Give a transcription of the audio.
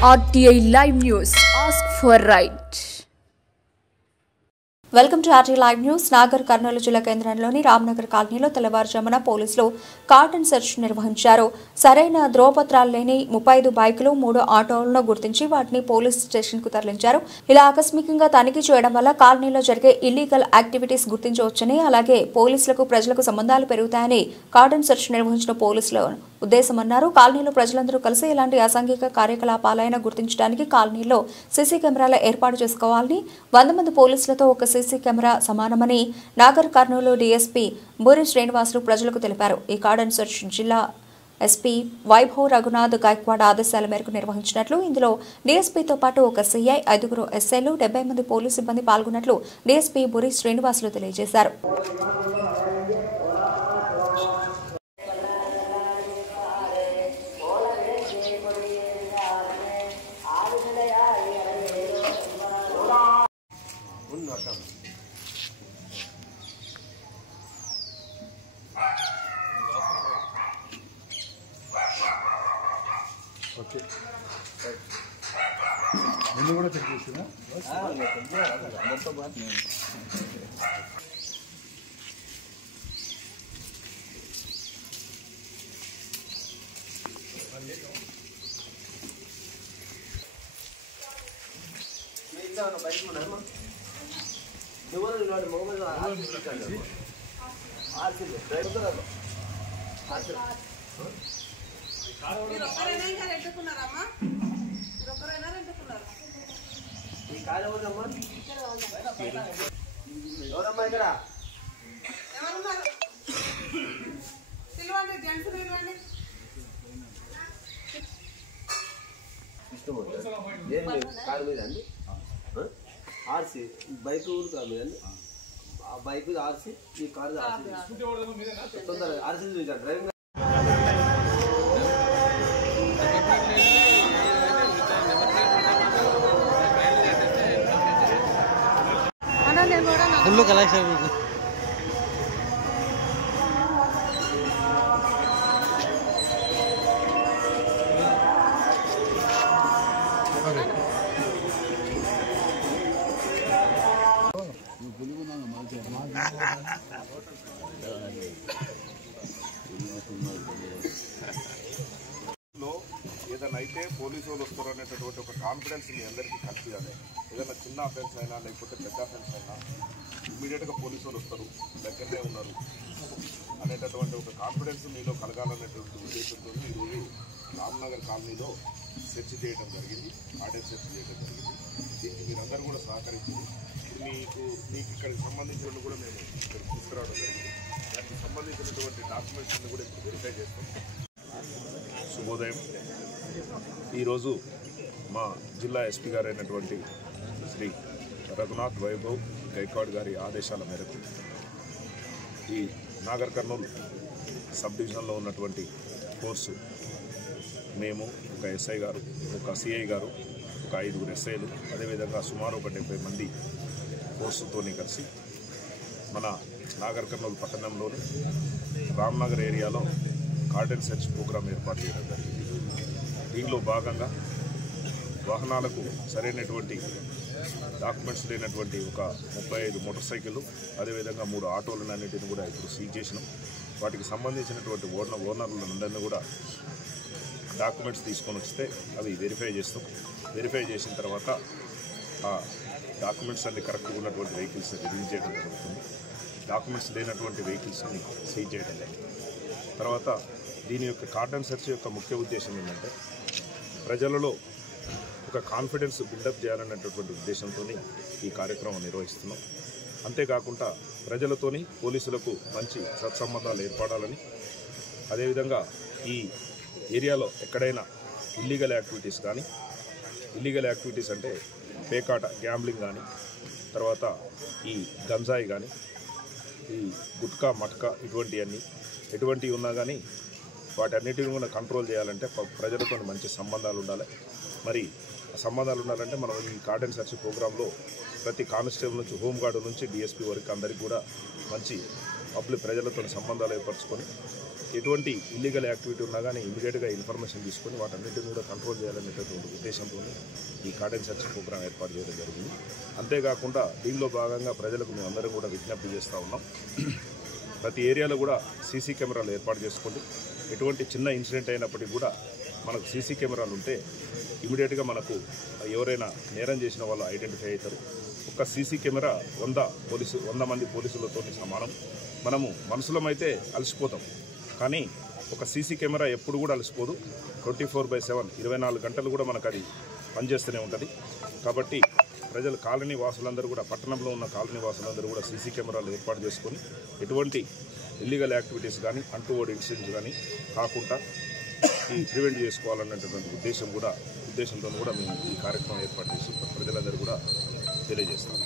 RTI Live News. Ask for right. Welcome to RT live news. Nagar Kurnool జిల్లా కేంద్రంలోని రామ్నగర్ కాలనీలో తెల్లవారుజామున పోలీసులు కార్డన్ సెర్చ్ నిర్వహించారు. సరైన ధ్రువపత్రాలు లేని 35 బైకులు 3 ఆటోలను గుర్తించి వాటిని పోలీస్ స్టేషన్ కు తరలించారు. ఇలా ఆకస్మికంగా తనిఖీ చేయడం వల్ల కాలనీలో జరిగే ఇల్లీగల్ యాక్టివిటీస్ గుర్తించవచ్చని, అలాగే పోలీసులకు ప్రజలకు సంబంధాలు పెరుగుతాయని కార్డన్ సెర్చ్ నిర్వహించిన పోలీసుల ఉద్దేశమన్నారు. కాలనీలో ప్రజలందరూ కలిసి ఇలాంటి అసాంఘిక కార్యకలాపాలైనా గుర్తించడానికి కాలనీలో సీసీ కెమెరాల ఏర్పాటు చేసుకోవాలని, 100 మంది పోలీసులతో ఒక సీసీ కెమెరా సమానమని నాగర్ కర్నూలు డీఎస్పీ బూరి శ్రీనివాసులు ప్రజలకు తెలిపారు. ఈ కార్డన్ సెర్చ్ జిల్లా ఎస్పీ వైభవ్ రఘునాథ్ గాయక్వాడ్ ఆదేశాల మేరకు నిర్వహించినట్లు, ఇందులో డీఎస్పీతో పాటు ఒక సీఐ, 5 ఎస్ఐలు, 70 మంది పోలీసు సిబ్బంది పాల్గొన్నట్లు డీఎస్పీ బూరి శ్రీనివాసులు తెలియజేశారు. ఓకే నిన్ను కూడా చెక్ చేసినా మొత్తం బాగా ఎవరమ్మా ఇక్కడ కారు మీద అండి ఆర్సీ బైక్ కారు మీద అండి ఆ బైక్ ఆర్సీ ఈ కారు ఆర్సీ తొందరగా ఆర్సీ చూసాను డ్రైవింగ్ ఫుల్ కలెక్షన్ ఏదైనా అయితే పోలీసు వాళ్ళు వస్తారు అనేటటువంటి ఒక కాన్ఫిడెన్స్ మీ అందరికీ కల్పించాలి. ఏదైనా చిన్న అఫెన్స్ అయినా లేకపోతే పెద్ద అఫెన్స్ అయినా ఇమ్మీడియట్గా పోలీసు వాళ్ళు వస్తారు, దగ్గరనే ఉన్నారు అనేటటువంటి ఒక కాన్ఫిడెన్స్ మీలో కలగాలనేటువంటి ఉద్దేశంతో ఈరోజు రామ్నగర్ కాలనీలో సెర్చ్ చేయడం జరిగింది, ఆర్డర్ సెర్చ్ చేయడం జరిగింది. దీనికి మీరందరూ కూడా సహకరించింది. మీకు ఇక్కడికి సంబంధించిన కూడా మేము ఇక్కడ తీసుకురావడం జరిగింది. దానికి సంబంధించినటువంటి డాక్యుమెంట్స్ని కూడా ఇప్పుడు వెరిఫై చేస్తాం. శుభోదయం. ఈరోజు మా జిల్లా ఎస్పీ గారు అయినటువంటి శ్రీ రఘునాథ్ వైభవ్ గైక్వాడ్ గారి ఆదేశాల మేరకు ఈ నాగర్ కర్నూలు సబ్ డివిజన్లో ఉన్నటువంటి ఫోర్సు మేము, ఒక ఎస్ఐ గారు, ఒక సిఐ గారు, ఒక 5 ఎస్ఐలు, అదేవిధంగా సుమారు ఒక 70 మంది ఫోర్సుతోని కలిసి మన నాగర్ కర్నూలు పట్టణంలోని రామ్నగర్ ఏరియాలో కార్డన్ సెర్చ్ ప్రోగ్రాం ఏర్పాటు చేయడం జరిగింది. దీనిలో భాగంగా వాహనాలకు సరైనటువంటి డాక్యుమెంట్స్ లేనటువంటి ఒక 35 మోటార్ సైకిళ్ళు, అదేవిధంగా 3 ఆటోలను అన్నింటిని కూడా ఇప్పుడు సీజ్ చేసినాం. వాటికి సంబంధించినటువంటి ఓనర్లందరినీ కూడా డాక్యుమెంట్స్ తీసుకొని వస్తే అవి వెరిఫై చేస్తాం. వెరిఫై చేసిన తర్వాత ఆ డాక్యుమెంట్స్ అన్ని కరెక్ట్గా ఉన్నటువంటి వెహికల్స్ రిలీజ్ చేయడం జరుగుతుంది. డాక్యుమెంట్స్ లేనటువంటి వెహికల్స్ని సీజ్ చేయడం జరుగుతుంది. తర్వాత దీని యొక్క కార్డన్ సెర్చ్ యొక్క ముఖ్య ఉద్దేశం ఏంటంటే ప్రజలలో ఒక కాన్ఫిడెన్స్ బిల్డప్ చేయాలనేటటువంటి ఉద్దేశంతో ఈ కార్యక్రమం నిర్వహిస్తున్నాం. అంతేకాకుండా ప్రజలతోని పోలీసులకు మంచి సత్సంబంధాలు ఏర్పడాలని, అదేవిధంగా ఈ ఏరియాలో ఎక్కడైనా ఇల్లీగల్ యాక్టివిటీస్ కానీ, ఇల్లీగల్ యాక్టివిటీస్ అంటే పేకాట, గ్యాంబ్లింగ్ కానీ, తర్వాత ఈ గంజాయి కానీ, ఈ గుట్కా, మట్కా ఎటువంటివి ఉన్నా కానీ వాటన్నిటిని కూడా కంట్రోల్ చేయాలంటే ప్రజలతో మంచి సంబంధాలు ఉండాలి. మరి ఆ సంబంధాలు ఉండాలంటే మనం ఈ కార్డన్ సెర్చ్ ప్రోగ్రాంలో ప్రతి కానిస్టేబుల్ నుంచి, హోంగార్డు నుంచి డిఎస్పీ వరకు అందరికీ కూడా మంచి పబ్లిక్ ప్రజలతో సంబంధాలు ఏర్పరచుకొని ఎటువంటి ఇల్లీగల్ యాక్టివిటీ ఉన్నా కానీ ఇమీడియట్గా ఇన్ఫర్మేషన్ తీసుకొని వాటన్నిటిని కూడా కంట్రోల్ చేయాలనేటటువంటి ఉద్దేశంతో ఈ కార్డన్ సెర్చ్ ప్రోగ్రాం ఏర్పాటు చేయడం జరిగింది. అంతేకాకుండా దీనిలో భాగంగా ప్రజలకు మేము అందరం కూడా విజ్ఞప్తి చేస్తూ ఉన్నాం. ప్రతి ఏరియాలో కూడా సీసీ కెమెరాలు ఏర్పాటు చేసుకోండి. ఎటువంటి చిన్న ఇన్సిడెంట్ అయినప్పటికీ కూడా మనకు సీసీ కెమెరాలు ఉంటే ఇమీడియట్గా మనకు ఎవరైనా నేరం చేసిన వాళ్ళు ఐడెంటిఫై అవుతారు. ఒక సీసీ కెమెరా 100 మంది పోలీసులతో సమానం. మనము మనుషులమైతే అలసిపోతాం, కానీ ఒక సీసీ కెమెరా ఎప్పుడు కూడా అలసిపోదు. 24/7 24 గంటలు కూడా మనకు అది పనిచేస్తూనే ఉంటుంది. కాబట్టి ప్రజలు కాలనీ వాసులందరూ కూడా, పట్టణంలో ఉన్న కాలనీ వాసులందరూ కూడా సీసీ కెమెరాలు ఏర్పాటు చేసుకొని ఎటువంటి ఇల్లీగల్ యాక్టివిటీస్ కానీ అన్టువర్డ్ ఇన్సిడెంట్స్ కానీ కాకుండా ఈ ప్రివెంట్ చేసుకోవాలన్నటువంటి ఉద్దేశంతో కూడా మేము ఈ కార్యక్రమం ఏర్పాటు చేసి ప్రజలందరూ కూడా తెలియజేస్తాము.